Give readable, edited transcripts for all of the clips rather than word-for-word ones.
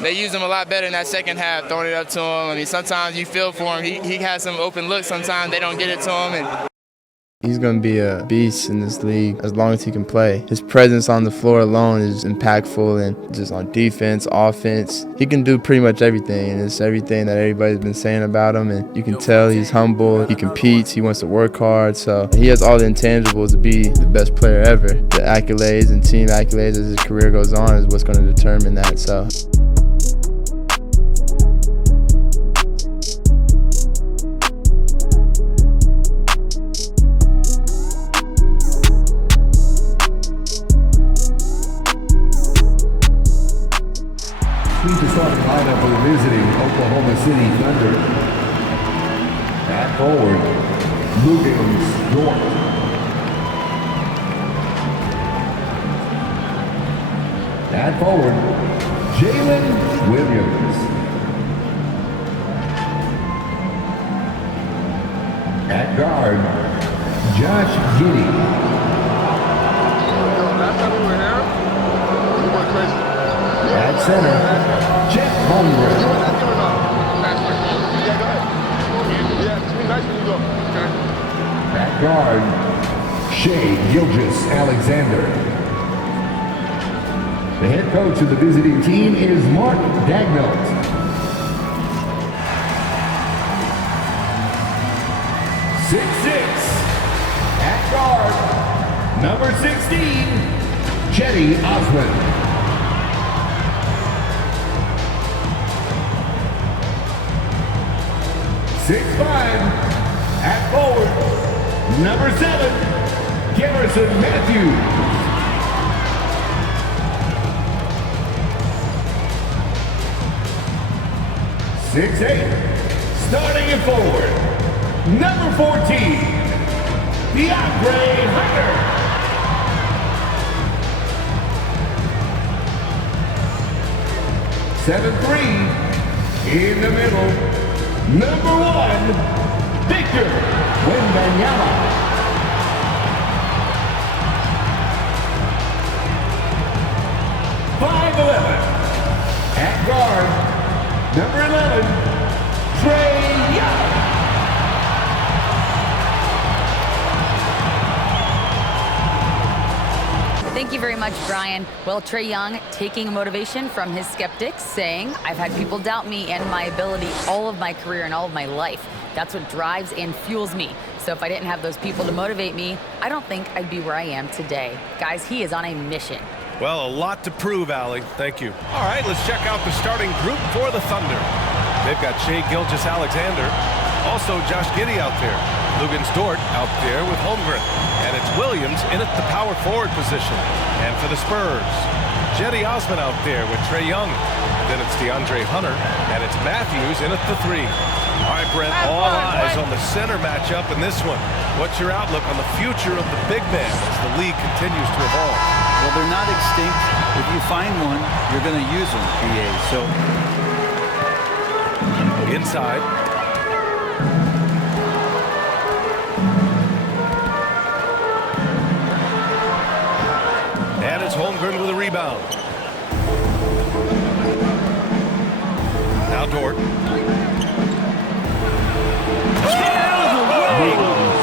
they used him a lot better in that second half, throwing it up to him. I mean, sometimes you feel for him. He has some open looks. Sometimes they don't get it to him. And he's going to be a beast in this league as long as he can play. His presence on the floor alone is impactful, and just on defense, offense. He can do pretty much everything, and it's everything that everybody's been saying about him. And you can tell he's humble, he competes, he wants to work hard. So he has all the intangibles to be the best player ever. The accolades and team accolades as his career goes on is what's going to determine that. So. Please the starting lineup for the visiting Oklahoma City Thunder. At forward, Luguentz Dort. At forward, Jalen Williams. At guard, Josh Giddey. At center, Chet Holmgren. At guard, Shai Gilgeous-Alexander. The head coach of the visiting team is Mark Dagnall. At guard, number 16, Chetty Osman. 6'5", at forward, number 7, Garrison Matthews. 6'8", starting at forward, number 14, Deandre Hunter. 7'3", in the middle, number 1, Victor Wembanyama. 5'11", at guard, number 11, Trae Young. Thank you very much, Brian. Well, Trae Young taking motivation from his skeptics, saying, I've had people doubt me and my ability all of my career and all of my life. That's what drives and fuels me. So if I didn't have those people to motivate me, I don't think I'd be where I am today. Guys, he is on a mission. Well, a lot to prove, Allie. Thank you. All right, let's check out the starting group for the Thunder. They've got Shai Gilgeous-Alexander, also Josh Giddey out there. Luguentz Dort out there with Holmgren. And it's Williams in at the power forward position. And for the Spurs, Chetty Osman out there with Trae Young. Then it's Deandre Hunter, and it's Matthews in at the 3. All right, Brent, all eyes on the center matchup in this one. What's your outlook on the future of the big man as the league continues to evolve? Well, they're not extinct. If you find one, you're going to use them, BA. So inside. And it's Holmgren with a rebound. Now Dort.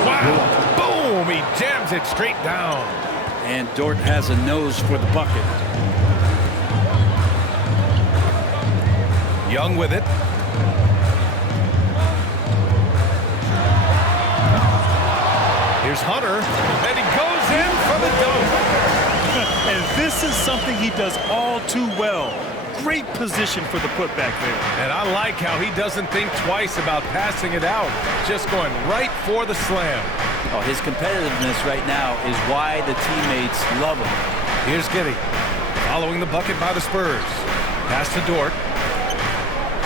Wow. Boom. He jams it straight down. And Dort has a nose for the bucket. Young with it. Here's Hunter, and he goes in for the dunk. And this is something he does all too well. Great position for the putback there. And I like how he doesn't think twice about passing it out, just going right for the slam. Oh, his competitiveness right now is why the teammates love him. Here's Giddey, following the bucket by the Spurs. Pass to Dort.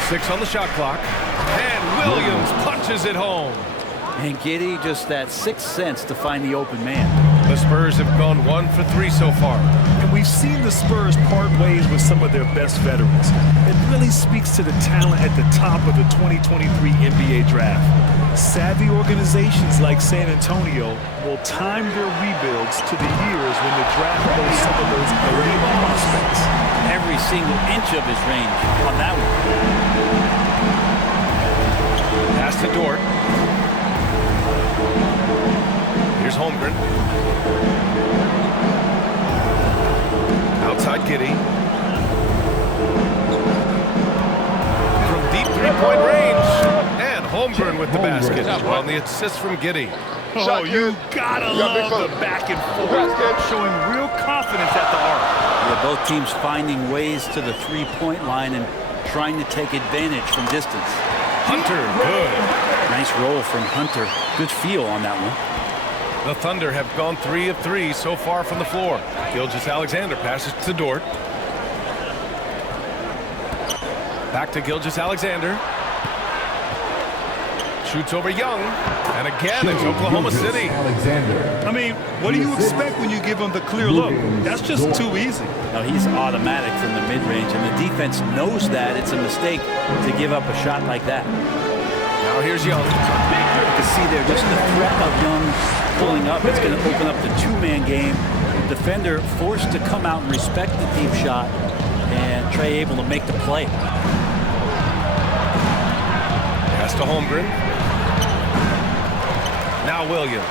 6 on the shot clock. And Williams punches it home. And Giddey, just that sixth sense to find the open man. The Spurs have gone 1 for 3 so far. And we've seen the Spurs part ways with some of their best veterans. It really speaks to the talent at the top of the 2023 NBA draft. Savvy organizations like San Antonio will time their rebuilds to the years when the draft hosts some of those elite prospects. Every single inch of his range on that one. Pass to Dort. Here's Holmgren. Outside Giddey. From deep three-point range. And Holmgren with the basket. On the assist from Giddey. Oh, you gotta love the back and forth. Showing real confidence at the arc. Yeah, both teams finding ways to the three-point line and trying to take advantage from distance. Hunter, good. Nice roll from Hunter. Good feel on that one. The Thunder have gone 3 of 3 so far from the floor. Gilgeous-Alexander passes to Dort. Back to Gilgeous-Alexander. Shoots over Young. And again, it's Oklahoma City. I mean, what do you expect when you give him the clear look? That's just too easy. No, he's automatic from the mid-range, and the defense knows that it's a mistake to give up a shot like that. Now here's Young. You can see there just the threat of Young pulling up. It's going to open up the two-man game. The defender forced to come out and respect the deep shot, and Trae able to make the play. Pass to Holmgren. Now Williams.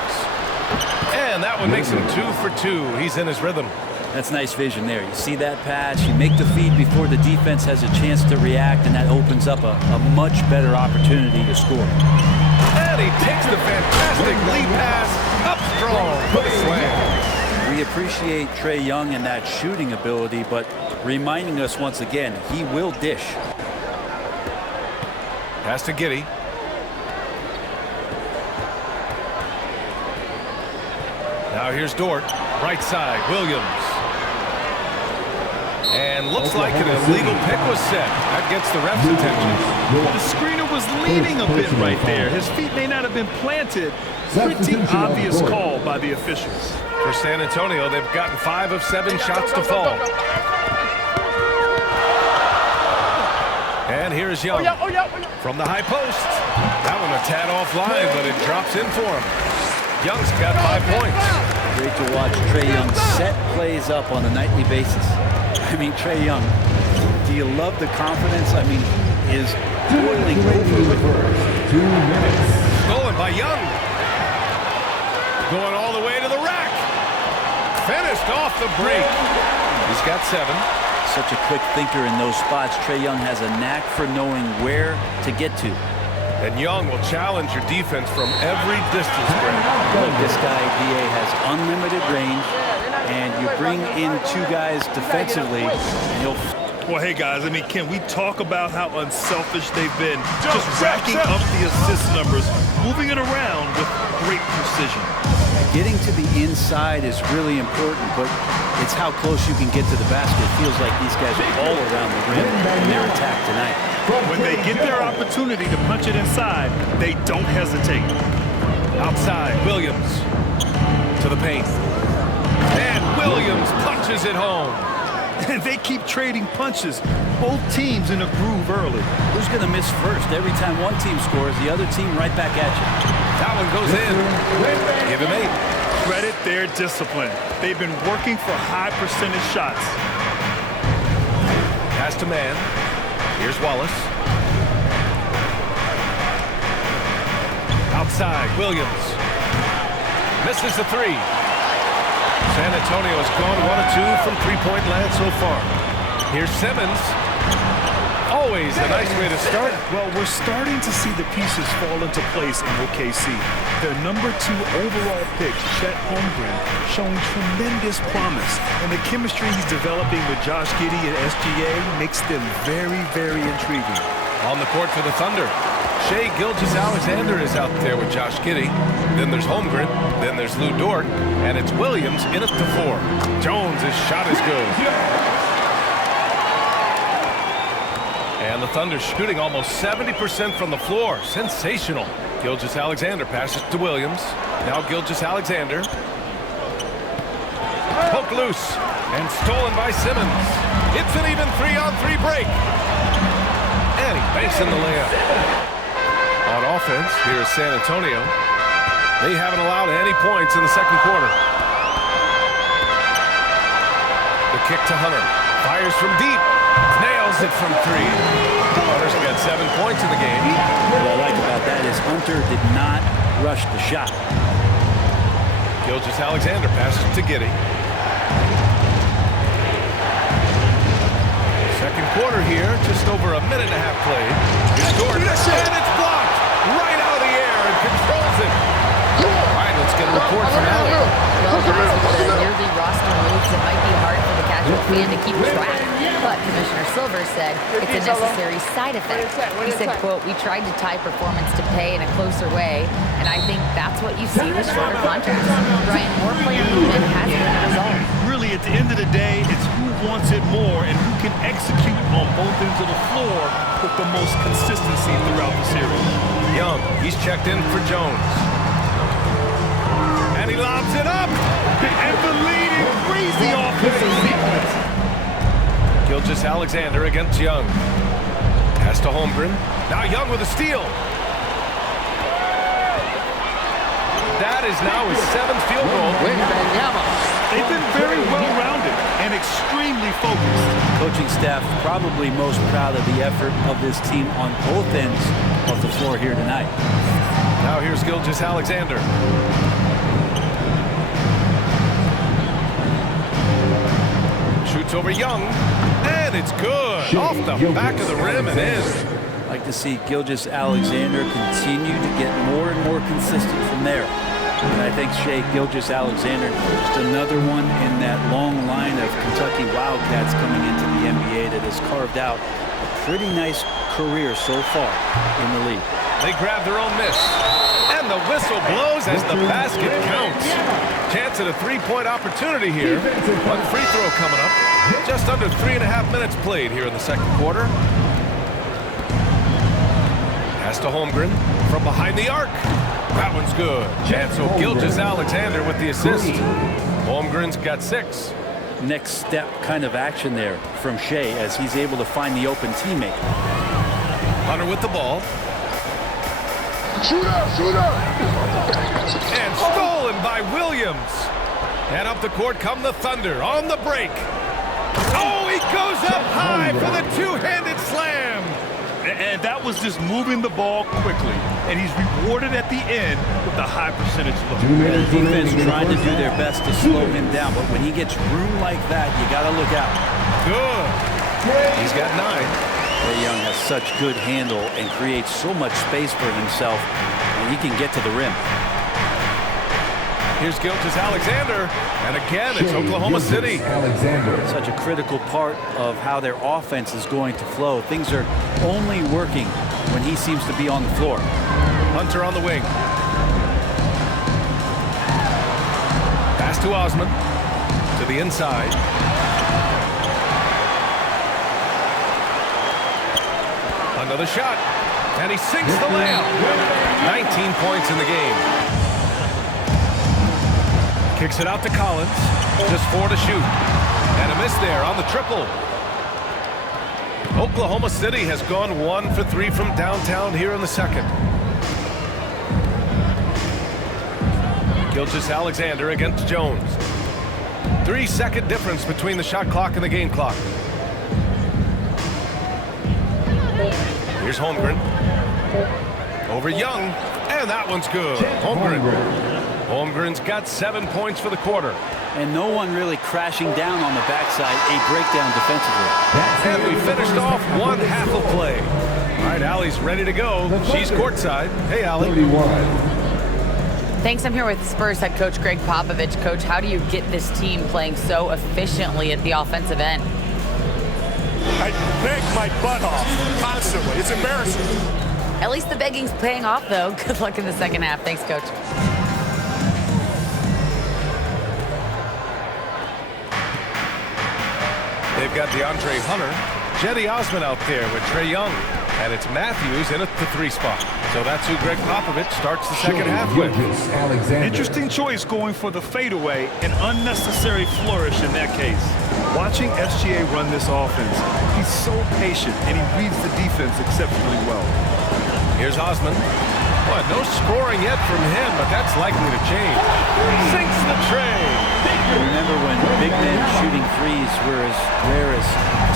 And that one makes him 2 for 2. He's in his rhythm. That's nice vision there. You see that pass, you make the feed before the defense has a chance to react, and that opens up a much better opportunity to score. And he takes the fantastic lead pass up strong for the slam. We appreciate Trae Young and that shooting ability, but reminding us once again, he will dish. Pass to Giddey. Now here's Dort. Right side, Williams. And looks like an illegal pick was set. That gets the ref's attention. The screener was leaning a bit right there. His feet may not have been planted. Pretty obvious call by the officials. For San Antonio, they've gotten 5 of 7 shots to fall. And here's Young from the high post. That one a tad offline, but it drops in for him. Young's got 5 points. Great to watch Trae Young set plays up on a nightly basis. I mean, Trae Young, do you love the confidence? I mean, is boiling over with her. 2 minutes. Stolen by Young. Going all the way to the rack. Finished off the break. He's got 7. Such a quick thinker in those spots. Trae Young has a knack for knowing where to get to. And Young will challenge your defense from every distance, Brent. Look, this guy, DA, has unlimited range, and you bring in 2 guys defensively, and he'll... Well, hey, guys, I mean, can we talk about how unselfish they've been? Just racking up the assist numbers, moving it around with great precision. Getting to the inside is really important, but it's how close you can get to the basket. It feels like these guys are all around the rim in their attack tonight. When they get their opportunity to punch it inside, they don't hesitate. Outside, Williams to the paint. And Williams punches it home. And they keep trading punches. Both teams in a groove early. Who's going to miss first? Every time one team scores, the other team right back at you. That one goes in. Give him 8. Credit their discipline. They've been working for high percentage shots. Pass to man. Here's Wallace. Outside, Williams. Misses the 3. San Antonio has gone 1 of 2 from three-point land so far. Here's Simmons. Always a nice way to start. Well, we're starting to see the pieces fall into place in OKC. Their number 2 overall pick, Chet Holmgren, showing tremendous promise. And the chemistry he's developing with Josh Giddey and SGA makes them very, very intriguing. On the court for the Thunder, Shai Gilgeous-Alexander is out there with Josh Giddey. Then there's Holmgren. Then there's Lou Dort. And it's Williams in at the 4. Jones' shot is good. And the Thunder shooting almost 70% from the floor. Sensational. Gilgeous-Alexander passes to Williams. Now Gilgeous-Alexander. broke loose and stolen by Simmons. It's an even 3-on-3 break. And he banks in the layup. On offense, here's San Antonio. They haven't allowed any points in the second quarter. The kick to Hunter. Fires from deep. Nails it from 3. Hunter's got 7 points in the game. What I like about that is Hunter did not rush the shot. Gilgeous-Alexander passes to Giddey. Second quarter here, just over a minute and a half played. Here's Gordon, and it's blocked right out of the air and controls it. All right, let's get a report from Allie. Well, guys, with the yearly roster moves, it might be hard for the casual fan to keep track. But Commissioner Silver said it's a necessary side effect. He said, quote, "We tried to tie performance to pay in a closer way, and I think that's what you see with shorter contracts." Brian, more player movement has been the result. Really, at the end of the day, it's who wants it more and who can execute on both ends of the floor with the most consistency throughout the series. Young, he's checked in for Jones. And he lobs it up. And the lead in crazy offensive sequence. Gilgeous-Alexander against Young. Pass to Holmgren. Now Young with a steal. That is now his 7th field goal. Wembanyama. They've been very well-rounded and extremely focused. Coaching staff probably most proud of the effort of this team on both ends of the floor here tonight. Now here's Gilgeous-Alexander. Shoots over Young, and it's good. Off the back of the rim and in. I'd like to see Gilgeous-Alexander continue to get more and more consistent from there. And I think Shai Gilgeous-Alexander, just another one in that long line of Kentucky Wildcats coming into the NBA that has carved out a pretty nice career so far in the league. They grab their own miss, and the whistle blows as the basket counts. Chance at a 3-point opportunity here. One free throw coming up. Just under 3.5 minutes played here in the second quarter. Pass to Holmgren from behind the arc. That one's good. And so Gilgeous-Alexander with the assist. Holmgren's got 6. Next step kind of action there from Shai as he's able to find the open teammate. Hunter with the ball. Shooter! And stolen by Williams. And up the court come the Thunder on the break. Oh, he goes up high for the two-handed slam. And that was just moving the ball quickly. And he's rewarded at the end with a high percentage look. The defense trying to do their best to slow him down, but when he gets room like that, you got to look out. Good. He's got 9. Trae Young has such good handle and creates so much space for himself, and he can get to the rim. Here's Gilgeous-Alexander, and again it's Oklahoma City. Such a critical part of how their offense is going to flow. Things are only working when he seems to be on the floor. Hunter on the wing. Pass to Osman. To the inside. Another shot. And he sinks the layup. 19 points in the game. Kicks it out to Collins. Just 4 to shoot. And a miss there on the triple. Oklahoma City has gone 1 for 3 from downtown here in the second. Gilgeous-Alexander against Jones. 3-second difference between the shot clock and the game clock. Here's Holmgren. Over Young. And that one's good. Holmgren's got 7 points for the quarter. And no one really crashing down on the backside. A breakdown defensively. And we finished off 1 half of play. All right, Allie's ready to go. She's courtside. Hey, Allie. Thanks. I'm here with Spurs head coach Greg Popovich. Coach, how do you get this team playing so efficiently at the offensive end? I beg my butt off constantly. It's embarrassing. At least the begging's paying off, though. Good luck in the second half. Thanks, Coach. They've got Deandre Hunter. Jetty Osman out there with Trae Young. And it's Matthews in at the 3 spot. So that's who Greg Popovich starts the second half with. Interesting choice going for the fadeaway, an unnecessary flourish in that case. Watching SGA run this offense, he's so patient and he reads the defense exceptionally well. Here's Osman. Well, no scoring yet from him, but that's likely to change. Sinks the tray. Remember when big men shooting threes were as rare as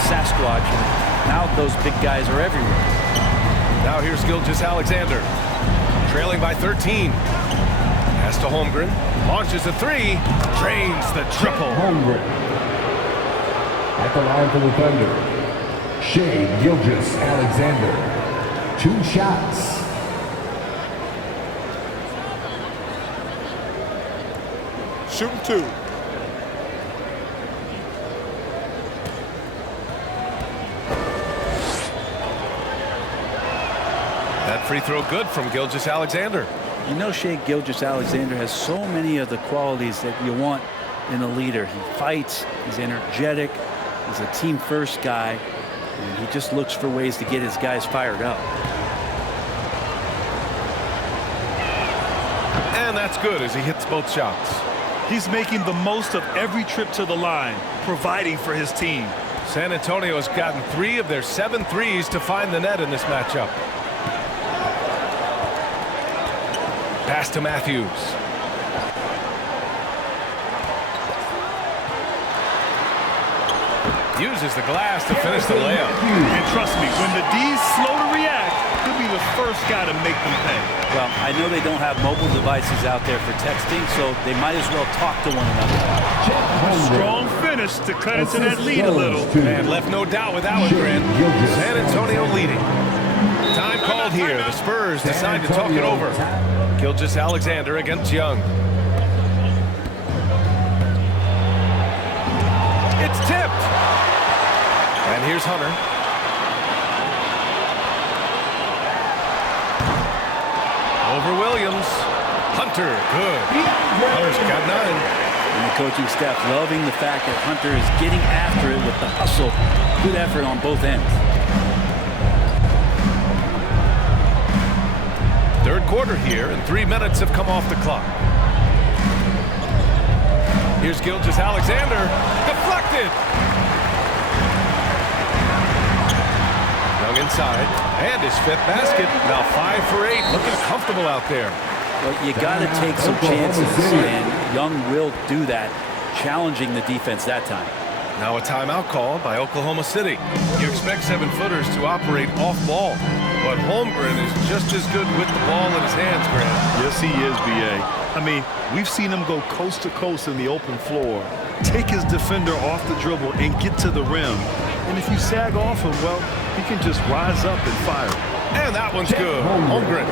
Sasquatch, and now those big guys are everywhere. Now here's Gilgeous-Alexander, trailing by 13. Pass to Holmgren, launches a 3, drains the triple. Holmgren. At the line for the Thunder, Shai Gilgeous-Alexander. 2 shots. Shooting 2. That free throw good from Gilgeous-Alexander. You know, Shai Gilgeous-Alexander has so many of the qualities that you want in a leader. He fights, he's energetic, he's a team-first guy, and he just looks for ways to get his guys fired up. And that's good as he hits both shots. He's making the most of every trip to the line, providing for his team. San Antonio has gotten 3 of their 7 threes to find the net in this matchup. Pass to Matthews. Uses the glass to finish the layup. And trust me, when the D's slow to react, he'll be the first guy to make them pay. Well, I know they don't have mobile devices out there for texting, so they might as well talk to one another. Strong finish to cut into that lead a little. And left no doubt with that one, Grant. San Antonio leading. Time called here. The Spurs decide to talk it over. Gilgeous-Alexander against Young. It's tipped. And here's Hunter. Over Williams. Hunter, good. Hunter's got 9. And the coaching staff loving the fact that Hunter is getting after it with the hustle. Good effort on both ends. Third quarter here, and 3 minutes have come off the clock. Here's Gilgeous-Alexander. Deflected. Young inside. And his 5th basket. Now 5 for 8. Looking comfortable out there. Well, you got to take some chances, and Young will do that, challenging the defense that time. Now a timeout call by Oklahoma City. You expect 7-footers to operate off ball, but Holmgren is just as good with the ball in his hands, Grant. Yes, he is, B.A. I mean, we've seen him go coast to coast in the open floor, take his defender off the dribble and get to the rim. And if you sag off him, well, he can just rise up and fire. And that one's good. Holmgren.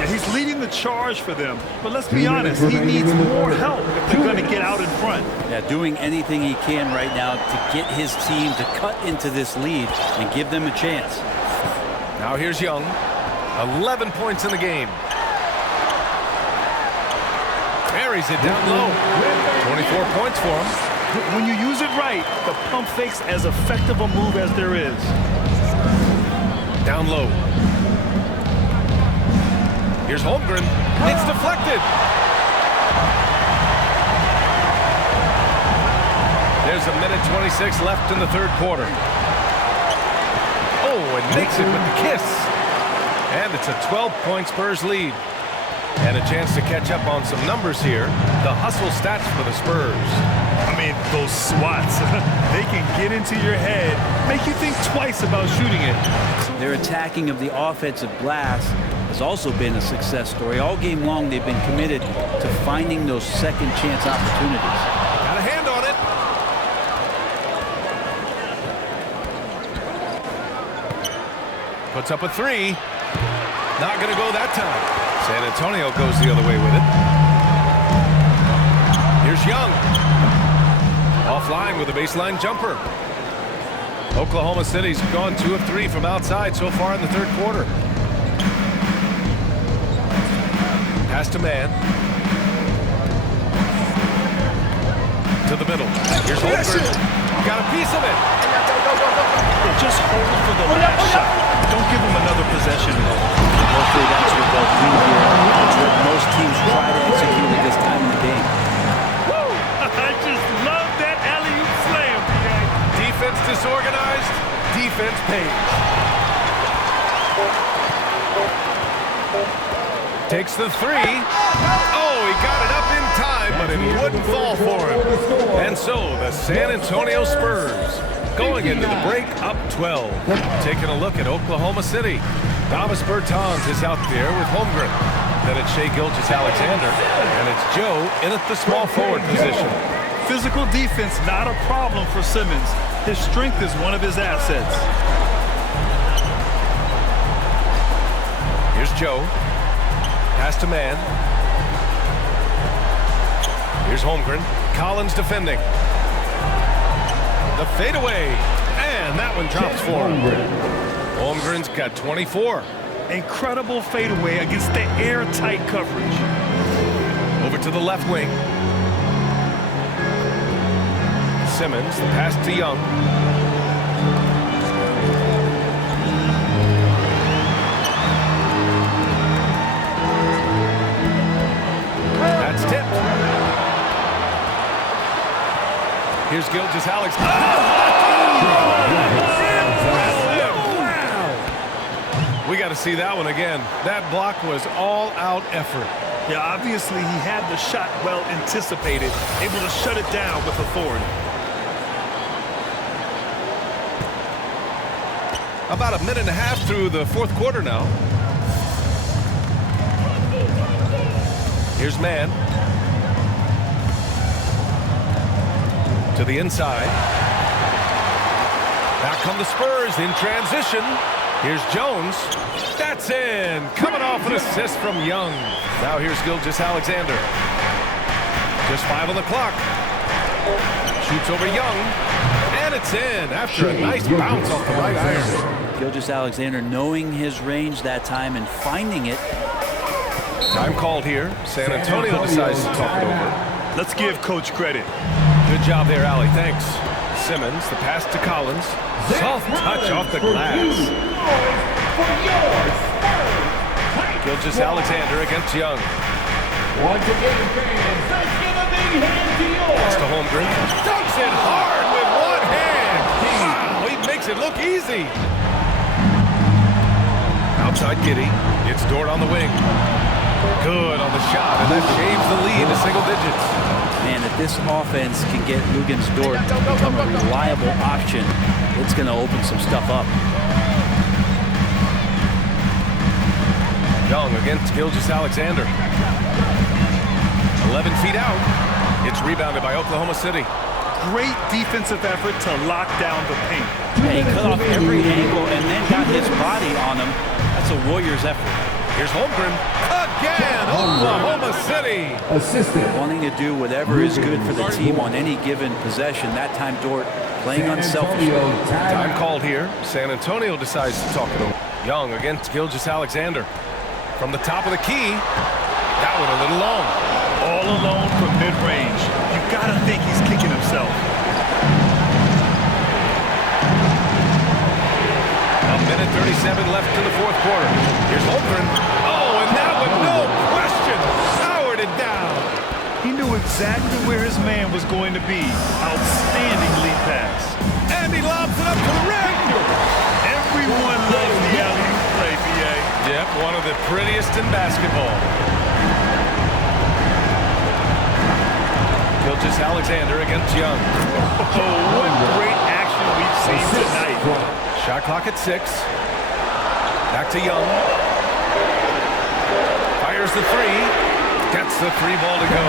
Yeah, he's leading the charge for them. But let's be honest, he needs more help if they're going to get out in front. Yeah, doing anything he can right now to get his team to cut into this lead and give them a chance. Now here's Young. 11 points in the game. Carries it down low. 24 points for him. When you use it right, the pump fake's as effective a move as there is. Down low. Here's Holmgren. It's deflected. There's a minute 26 left in the third quarter. Oh, and makes it with the kiss. And it's a 12-point Spurs lead. And a chance to catch up on some numbers here. The hustle stats for the Spurs. I mean, those swats, they can get into your head, make you think twice about shooting it. Their attacking of the offensive glass has also been a success story. All game long, they've been committed to finding those second chance opportunities. Got a hand on it. Puts up a 3. Not going to go that time. San Antonio goes the other way with it. Here's Young. Offline with a baseline jumper. Oklahoma City's gone 2 of 3 from outside so far in the third quarter. Pass to man. To the middle. Here's Holmgren. Got a piece of it. Just hold for the last shot. Don't give him another do here. It's what most teams try to execute at this time in the game. Woo! I just love that alley-oop slam. Defense disorganized, defense paid. Takes the three. Oh, he got it up in time, but it wouldn't fall for him. And so the San Antonio Spurs going into the break up 12. Taking a look at Oklahoma City. Davis Bertans is out there with Holmgren. Then it's Shai Gilgeous-Alexander, and it's Joe in at the small forward position. Physical defense, not a problem for Simmons. His strength is one of his assets. Here's Joe. Pass to man. Here's Holmgren. Collins defending. The fadeaway. And that one drops for him. Holmgren's got 24. Incredible fadeaway against the airtight coverage. Over to the left wing. Simmons, the pass to Young. That's tipped. Here's Gilgeous-Alexander. We got to see that one again. That block was all-out effort. Yeah, obviously he had the shot well anticipated, able to shut it down with authority. About a minute and a half through the fourth quarter now. Here's man. To the inside. Back come the Spurs in transition. Here's Jones. That's in. Coming off an assist from Young. Now here's Gilgeous-Alexander. Just 5 on the clock. Shoots over Young. And it's in after a nice bounce off the right iron. Gilgeous-Alexander knowing his range that time and finding it. Time called here. San Antonio decides to talk it over. Let's give Coach credit. Good job there, Allie. Thanks. Simmons, the pass to Collins. Soft touch off the glass. Gilgeous-Alexander against Young. Once again, fans, let's give a big hand to yours. Pass to Holmgren. Dunks it hard with one hand. Wow, he makes it look easy. Outside Giddey. It's Dort on the wing. Good on the shot, and that shaves the lead to single digits. Man, if this offense can get Luguentz Dort to become a reliable option, it's going to open some stuff up. Young against Gilgeous-Alexander. 11 feet out. It's rebounded by Oklahoma City. Great defensive effort to lock down the paint. Yeah, he cut off every angle and then got his body on him. That's a Warriors effort. Here's Holmgren. Again, Oklahoma City. Assistant. Wanting to do whatever is good for the team on any given possession. That time Dort playing unselfishly. Time called here. San Antonio decides to talk it over. Young against Gilgeous-Alexander. From the top of the key. That one a little long. All alone from mid-range. You gotta think he's kicking himself. A minute 37 left in the fourth quarter. Here's Holmgren. Oh, and that one, no question, powered it down. He knew exactly where his man was going to be. Outstanding lead pass. And he lobs it up to the rim. Everyone loves the alley-oop play, B.A. Yep, one of the prettiest in basketball. Gilgeous-Alexander against Young. Oh, what great action we've seen tonight. Shot clock at 6. Back to Young. Fires the three. Gets the 3-ball to go.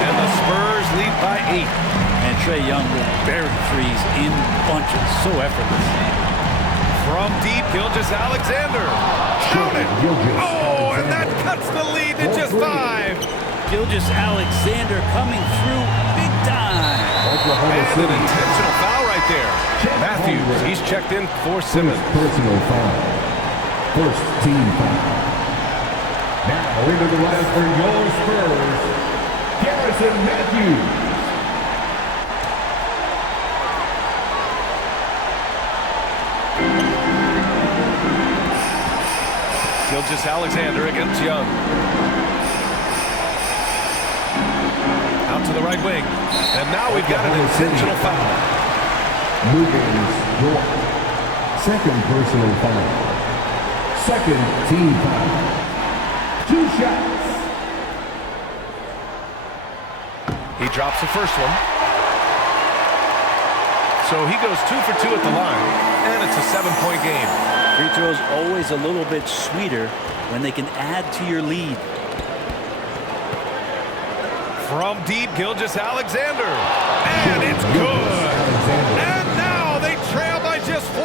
And the Spurs lead by 8. And Trae Young will bury threes in bunches. So effortless. From deep, Gilgeous-Alexander. Count it. Oh, and that cuts the lead to just 5. Gilgeous-Alexander coming through big time. And an intentional foul right there. Matthews, he's checked in for Simmons. Personal foul. First team foul. Now into the line for your Spurs, Garrison Matthews. Gilgeous-Alexander against Young. Out to the right wing. And now we've got an intentional foul. Lugens-Dort. Second personal foul. Second team foul. 2 shots. He drops the first one. So he goes 2 for 2 at the line. And it's a 7-point game. Free throws always a little bit sweeter when they can add to your lead. From deep, Gilgeous-Alexander. And it's good. And now they trail by just 4.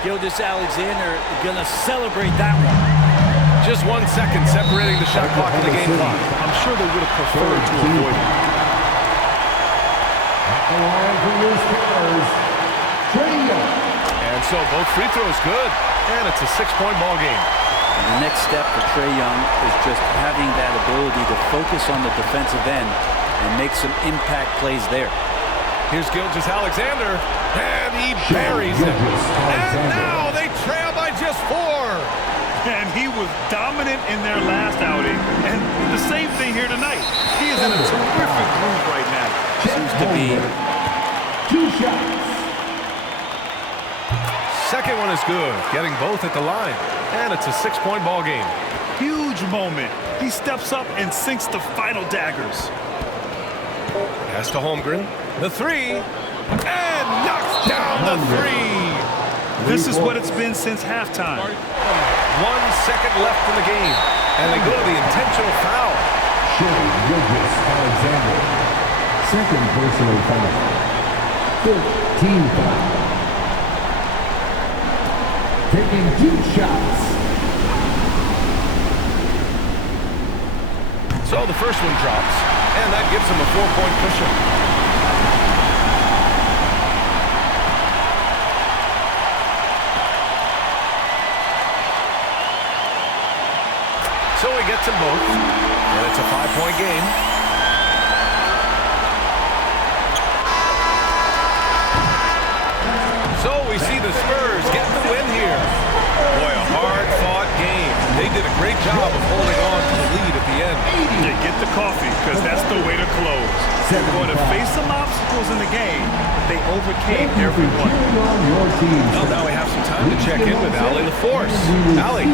Gilgeous-Alexander gonna celebrate that one. Just 1 second separating the shot clock and the game clock. I'm sure they would have preferred to avoid it. At the line for your Spurs, Trae Young. And so both free throws good. And it's a 6-point ball game. And the next step for Trae Young is just having that ability to focus on the defensive end and make some impact plays there. Here's Gilgeous-Alexander, and he buries him. And now they trail by just 4. And he was dominant in their last outing, and the same thing here tonight. He is in a terrific groove right now. Seems to be 2 shots. Second one is good, getting both at the line. And it's a 6-point ball game. Huge moment. He steps up and sinks the final daggers. Pass to Holmgren. The 3. And knocks down the 3. This is what it's been since halftime. 1 second left in the game. And they go to the intentional foul. Gilgeous-Alexander. Second personal foul. 13 foul. Taking 2 shots. So the first one drops, and that gives him a 4-point cushion. So he gets them both, and it's a 5-point game. So we see the Spurs getting the win here. Boy, a hard-fought game. They did a great job of holding on to the lead at the end. Yeah, get the coffee, because that's the way to close. They're going to face some obstacles in the game, but they overcame every one. Well, now we have some time to check in with Allie LaForce. Allie.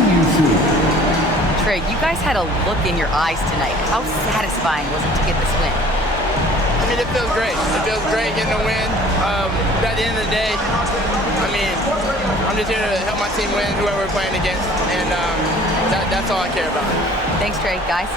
Trae, you guys had a look in your eyes tonight. How satisfying was it to get this win? I mean, it feels great. It feels great getting a win. At the end of the day, I mean, I'm just here to help my team win, whoever we're playing against, and that's all I care about. Thanks, Trae. Guys.